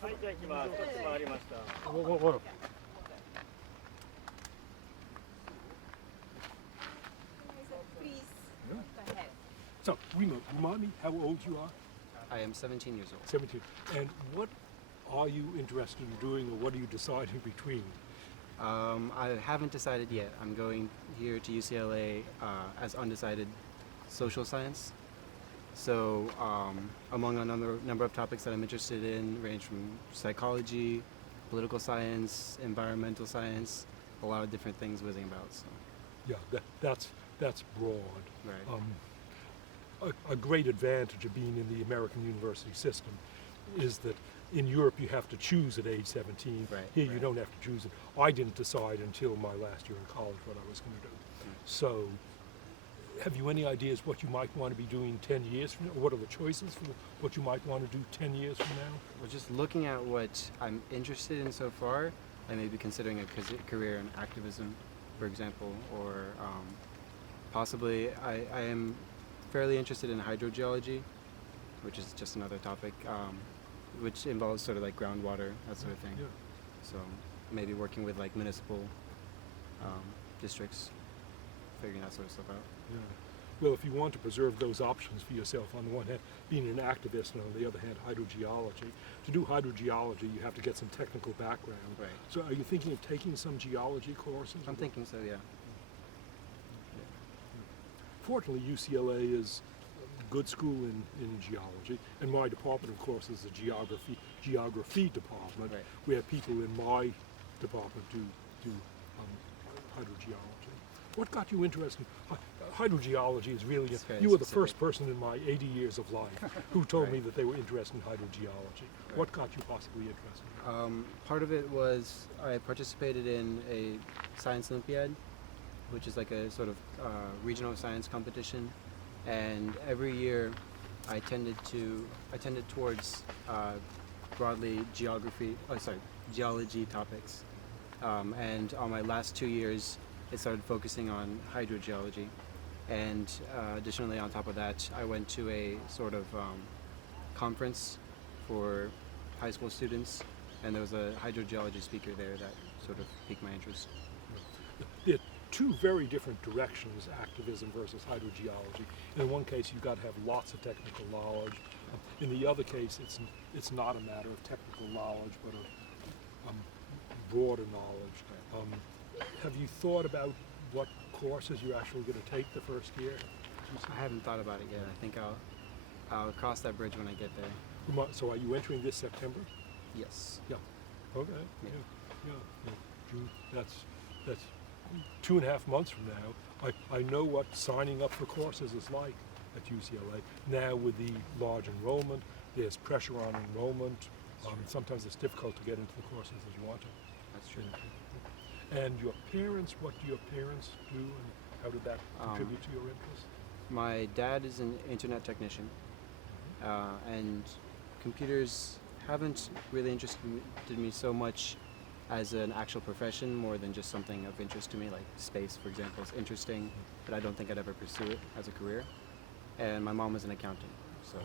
はい、じゃあ行きます。こっち回りました。What? Please, Yeah. go ahead. So, remind me how old you are? I am 17 years old. 17. And what are you interested in doing, or what are you deciding between? I haven't decided yet. I'm going here to UCLA as undecided social science. So among a number of topics that I'm interested in range from psychology, political science, environmental science, a lot of different things whizzing about. So. Yeah, that's broad. Right. A great advantage of being in the American university system is that in Europe you have to choose at age 17. Right, Here you right. don't have to choose it. I didn't decide until my last year in college what I was going to do. So have you any ideas what you might want to be doing 10 years from now? Or what are the choices for what you might want to do 10 years from now? Well, just looking at what I'm interested in so far, I may be considering a career in activism, for example, or possibly I am fairly interested in hydrogeology, which is just another topic, which involves sort of like groundwater, that sort of thing. Yeah. So maybe working with like municipal districts, figuring that sort of stuff out. Yeah. Well, if you want to preserve those options for yourself, on the one hand, being an activist, and on the other hand, hydrogeology. To do hydrogeology, you have to get some technical background. Right. So are you thinking of taking some geology courses? I'm thinking so, yeah. Fortunately, UCLA is a good school in geology, and my department, of course, is the geography department, Right. where people in my department do hydrogeology. What got you interested in hydrogeology? Is really It's very you were the specific. first person in my 80 years of life who told me Right. that they were interested in hydrogeology. Right. What got you possibly interested in it? Part of it was I participated in a science Olympiad, which is like a sort of regional science competition, and every year I tended towards broadly geology topics, and on my last 2 years it started focusing on hydrogeology, and additionally on top of that I went to a sort of conference for high school students, and there was a hydrogeology speaker there that sort of piqued my interest. There are two very different directions, activism versus hydrogeology. In one case, you've got to have lots of technical knowledge. In the other case, it's not a matter of technical knowledge, but of broader knowledge. Have you thought about what courses you're actually going to take the first year? I haven't thought about it yet. I think I'll cross that bridge when I get there. So are you entering this September? Yes. Yeah. Okay. Yeah. Yeah. June. That's 2.5 months from now. I know what signing up for courses is like at UCLA. Now with the large enrollment, there's pressure on enrollment. Sometimes it's difficult to get into the courses as you want to. That's true. And your parents, what do your parents do, and how did that contribute to your interest? My dad is an internet technician, and computers haven't really interested me so much as an actual profession, more than just something of interest to me, like space, for example, is interesting, but I don't think I'd ever pursue it as a career. And my mom is an accountant, so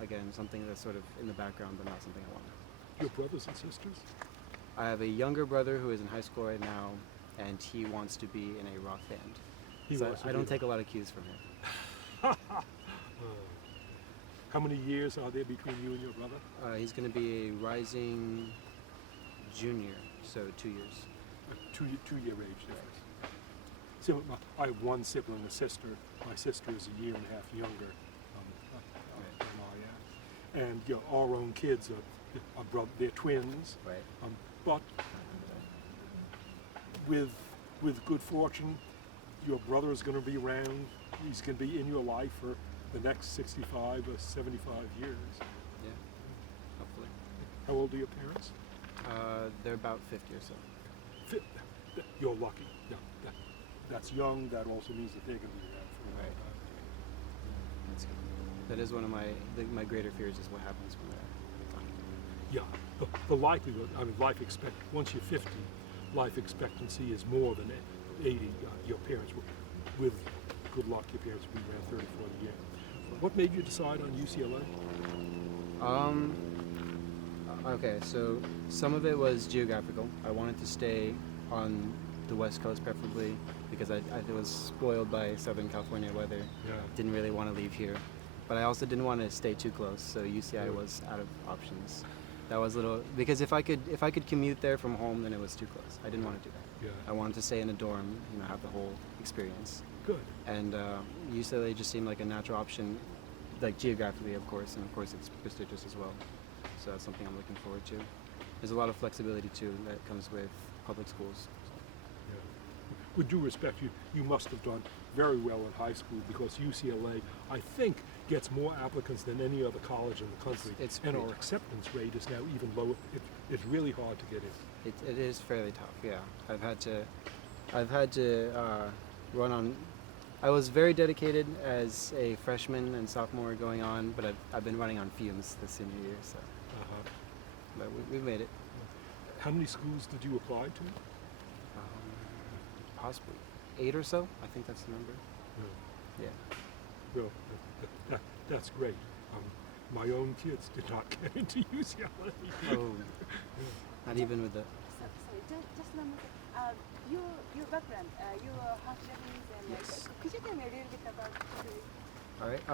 again, something that's sort of in the background, but not something I want. Your brothers and sisters? I have a younger brother who is in high school right now, and he wants to be in a rock band. So I don't take a lot of cues from him. How many years are there between you and your brother? He's going to be a rising junior, so 2 years. Two-year age difference. So I have one sibling, a sister. My sister is a year and a half younger than I am. And our own kids are they're twins. Right. But with good fortune, your brother is going to be around. He's going to be in your life for the next 65 or 75 years. Yeah, hopefully. How old are your parents? They're about 50 or so. You're lucky. Yeah, that's young. That also means that they're going to be around for a long Right. time. That's good. That is one of my greater fears, is what happens when they're gone. Yeah, the likelihood, once you're 50, life expectancy is more than 80. Your parents will, with good luck, your parents will be around 30, 40 years. What made you decide on UCLA? Okay, so some of it was geographical. I wanted to stay on the West Coast preferably because I was spoiled by Southern California weather. Yeah. Didn't really want to leave here. But I also didn't want to stay too close, so UCI Good. was out of options. That was a little because if I could commute there from home, then it was too close. I didn't want to do that. Yeah. I wanted to stay in a dorm, have the whole experience. Good. And UCLA just seemed like a natural option, like geographically, of course, and of course it's prestigious as well. So that's something I'm looking forward to. There's a lot of flexibility too that comes with public schools. Yeah. With due respect, you must have done very well in high school because UCLA, I think, gets more applicants than any other college in the country. It's and pretty our acceptance rate is now even lower. It's really hard to get in. It is fairly tough. Yeah, I've had to run on. I was very dedicated as a freshman and sophomore going on, but I've been running on fumes this senior year. So, Uh-huh. but we've made it. How many schools did you apply to? Possibly 8 or so. I think that's the number. Yeah. Yeah. Well, that's great. My own kids did not get into UCLA. Oh, not even with the. Sorry, just one more thing. Your background, you are half Japanese and Yes. could you tell me a little bit about it? All right.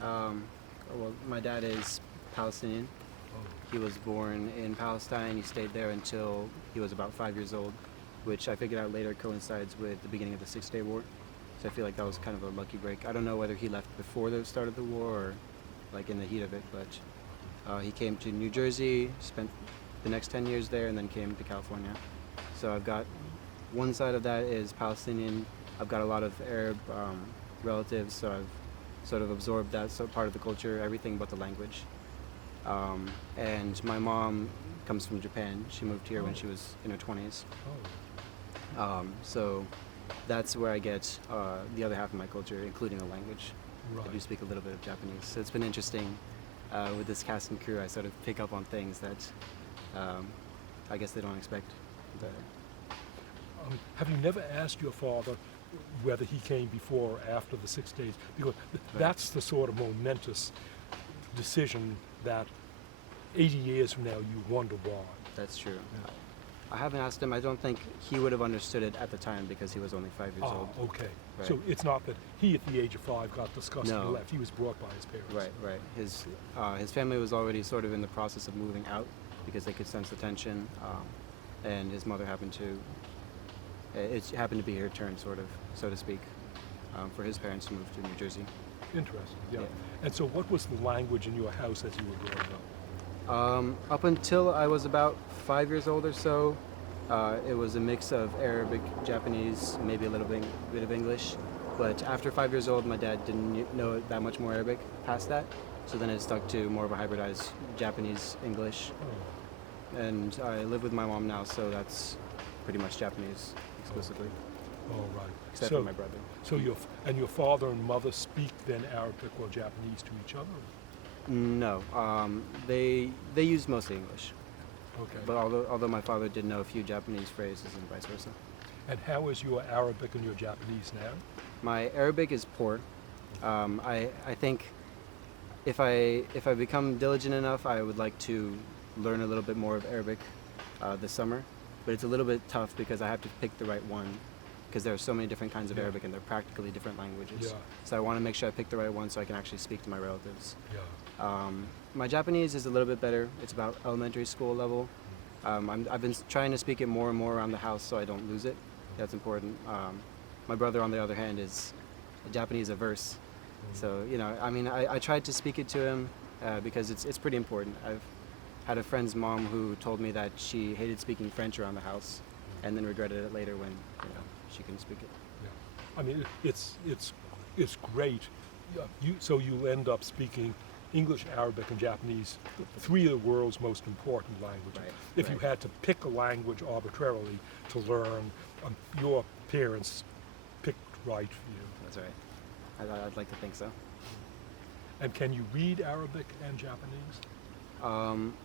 Well, my dad is Palestinian. He was born in Palestine. He stayed there until he was about 5 years old, which I figured out later coincides with the beginning of the Six-Day War. So I feel like that was kind of a lucky break. I don't know whether he left before the start of the war or like in the heat of it, but he came to New Jersey, spent the next 10 years there, and then came to California. So I've got one side of that is Palestinian. I've got a lot of Arab relatives, so I've sort of absorbed that part of the culture, everything but the language. And my mom comes from Japan. She moved here when she was in her 20s. Oh, So that's where I get the other half of my culture, including the language. right. I do speak a little bit of Japanese. So it's been interesting with this cast and crew. I sort of pick up on things that I guess they don't expect. Have you never asked your father whether he came before or after the 6 days? Because that's the sort of momentous decision that 80 years from now you wonder why. That's true. Yeah. I haven't asked him. I don't think he would have understood it at the time because he was only 5 years old. Okay. Right. So it's not that he at the age of 5 got disgusted and No. left. He was brought by his parents. Right. His family was already sort of in the process of moving out because they could sense the tension, and his mother happened to. It happened to be her turn, sort of, so to speak, for his parents to move to New Jersey. Interesting, yeah. Yeah. And so what was the language in your house as you were growing up? Up until I was about 5 years old or so, it was a mix of Arabic, Japanese, maybe a little bit of English. But after 5 years old, my dad didn't know that much more Arabic past that. So then it stuck to more of a hybridized Japanese, English. Oh, And I live with my mom now, so that's pretty much Japanese exclusively, all right. except so, for my brother. So your father and mother speak then Arabic or Japanese to each other? No, they use mostly English. Okay. But although my father did know a few Japanese phrases and vice versa. And how is your Arabic and your Japanese now? My Arabic is poor. I think if I become diligent enough, I would like to learn a little bit more of Arabic this summer. But it's a little bit tough because I have to pick the right one because there are so many different kinds of Yeah. Arabic and they're practically different languages. Yeah. So I want to make sure I pick the right one so I can actually speak to my relatives. Yeah. My Japanese is a little bit better. It's about elementary school level. I've been trying to speak it more and more around the house so I don't lose it. That's important. My brother, on the other hand, is Japanese averse. So, I tried to speak it to him because it's pretty important. I've had a friend's mom who told me that she hated speaking French around the house and then regretted it later when she couldn't speak it. Yeah. I mean, it's great. Yeah, so you end up speaking English, Arabic, and Japanese, three of the world's most important languages. Right, If you right. had to pick a language arbitrarily to learn, your parents picked right for you. That's right. I'd like to think so. And can you read Arabic and Japanese?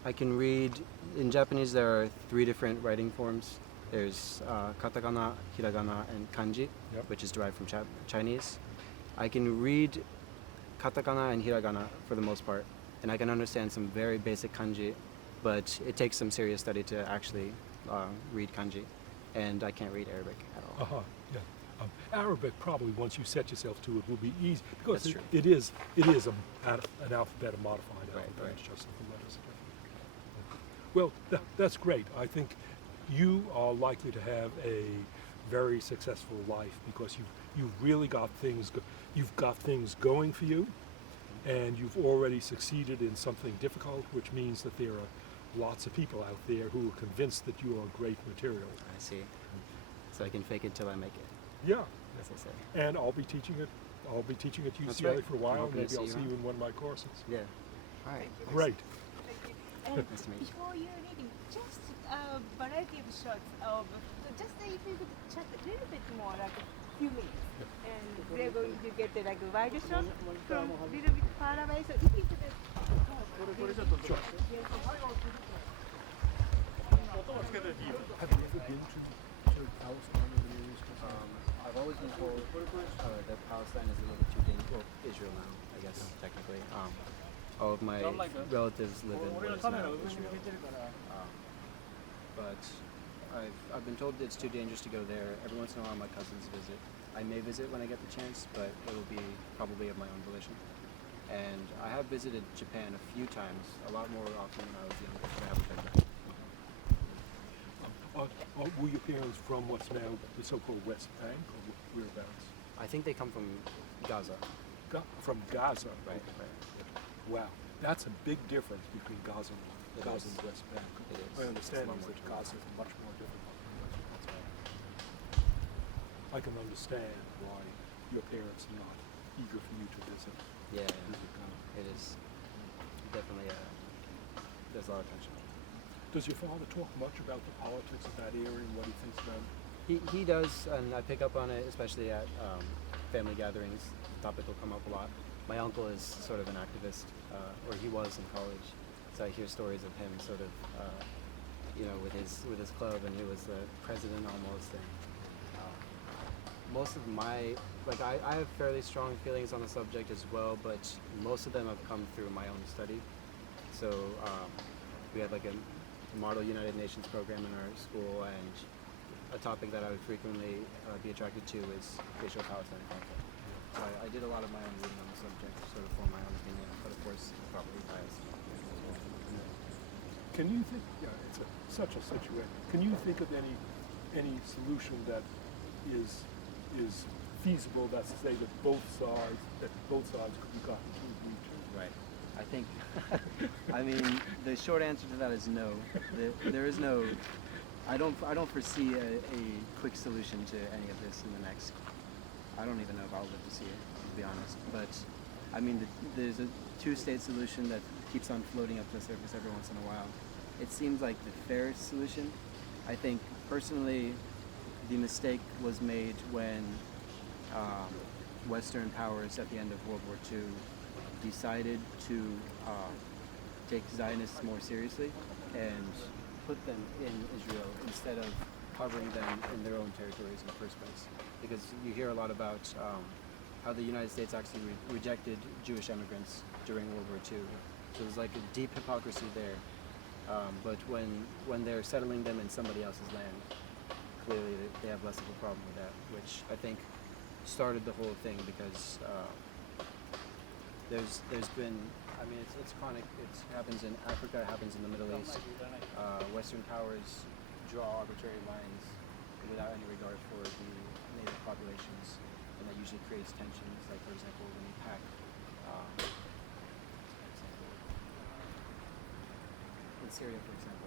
I can read, in Japanese there are 3 different writing forms. There's katakana, hiragana, and kanji, Yep. which is derived from Chinese. I can read katakana and hiragana for the most part, and I can understand some very basic kanji, but it takes some serious study to actually read kanji, and I can't read Arabic at all. Uh-huh, yeah. Arabic probably, once you set yourself to it, will be easy, because That's true. it is an alphabet, a modified Right, alphabet. right. It's just that the letters are different. Well, that's great. I think you are likely to have a very successful life, because you've really got you've got things going for you, and you've already succeeded in something difficult, which means that there are lots of people out there who are convinced that you are great material. I see. So I can fake it till I make it, Yeah, as they say. and I'll be teaching at That's UCLA right. for a while. I'm hoping to Maybe see I'll you see around. you in one of my courses. Yeah. All right. Great. Thank you. And Nice to meet you. before you're leaving, just a variety of shots of, just if you could chat a little bit more, like a few minutes. And we're going to get like a wider shot from a little bit far away. So if you could. これちょっと音をつけていいよ。 Have you ever been to Palestine over the years? I've always been told that Palestine is a little bit too dangerous. Well, Israel now, I guess, technically. All of my relatives live in 俺 what の is カメラ now 上に向 Israel. けてるから。 But I've been told it's too dangerous to go there. Every once in a while, my cousins visit. I may visit when I get the chance, but it'll be probably of my own volition. And I have visited Japan a few times, a lot more often when I was younger, but I haven't been back. Were your parents from what's now the so-called West Bank, or whereabouts? I think they come from Gaza. From Gaza. Right. Wow, that's a big difference between Gaza It and is. West Bank. It is. My understanding It's is a that lot more Gaza is much more difficult. That's right. I can understand why your parents are not eager for you to visit. Yeah, visit Gaza. it is definitely there's a lot of tension. Does your father talk much about the politics of that area and what he thinks about it? He does, and I pick up on it, especially at family gatherings. The topic will come up a lot. My uncle is sort of an activist, or he was in college, so I hear stories of him sort of, with his club, and he was the president almost. And most of I have fairly strong feelings on the subject as well, but most of them have come through my own study. So we had like a model United Nations program in our school, and a topic that I would frequently be attracted to is Israel-Palestine conflict. So I did a lot of my own reading on the subject, sort of form my own opinion, but of course, probably biased. Can you think? Yeah, it's such a situation. Can you think of any solution that is feasible? That's to say that both sides could be gotten to agree to. Right. I think. I mean, the short answer to that is no. There is no. I don't foresee a quick solution to any of this in the next. I don't even know if I'll live to see it, to be honest. But I mean, there's a two-state solution that keeps on floating up to the surface every once in a while. It seems like the fairest solution. I think personally, the mistake was made when Western powers at the end of World War II decided to take Zionists more seriously and put them in Israel instead of covering them in their own territories in the first place. Because you hear a lot about how the United States actually rejected Jewish immigrants during World War II. So there's like a deep hypocrisy there. But when they're settling them in somebody else's land, clearly they have less of a problem with that, which I think started the whole thing because there's been, I mean, it's chronic. It happens in Africa, it happens in the Middle East. Western powers draw arbitrary lines without any regard for the native populations, and that usually creates tensions. Like, for example, when you pack in Syria, for example,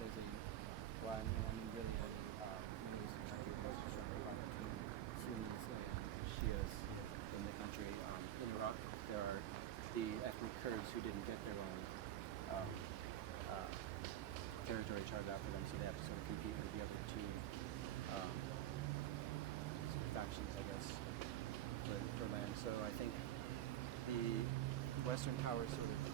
there's a really many between Sunnis and Shias in the country. In Iraq, there are the ethnic Kurds who didn't get their own territory charted out for them, so they have to sort of compete with the other two sort of factions, I guess, for land. So I think the Western powers sort of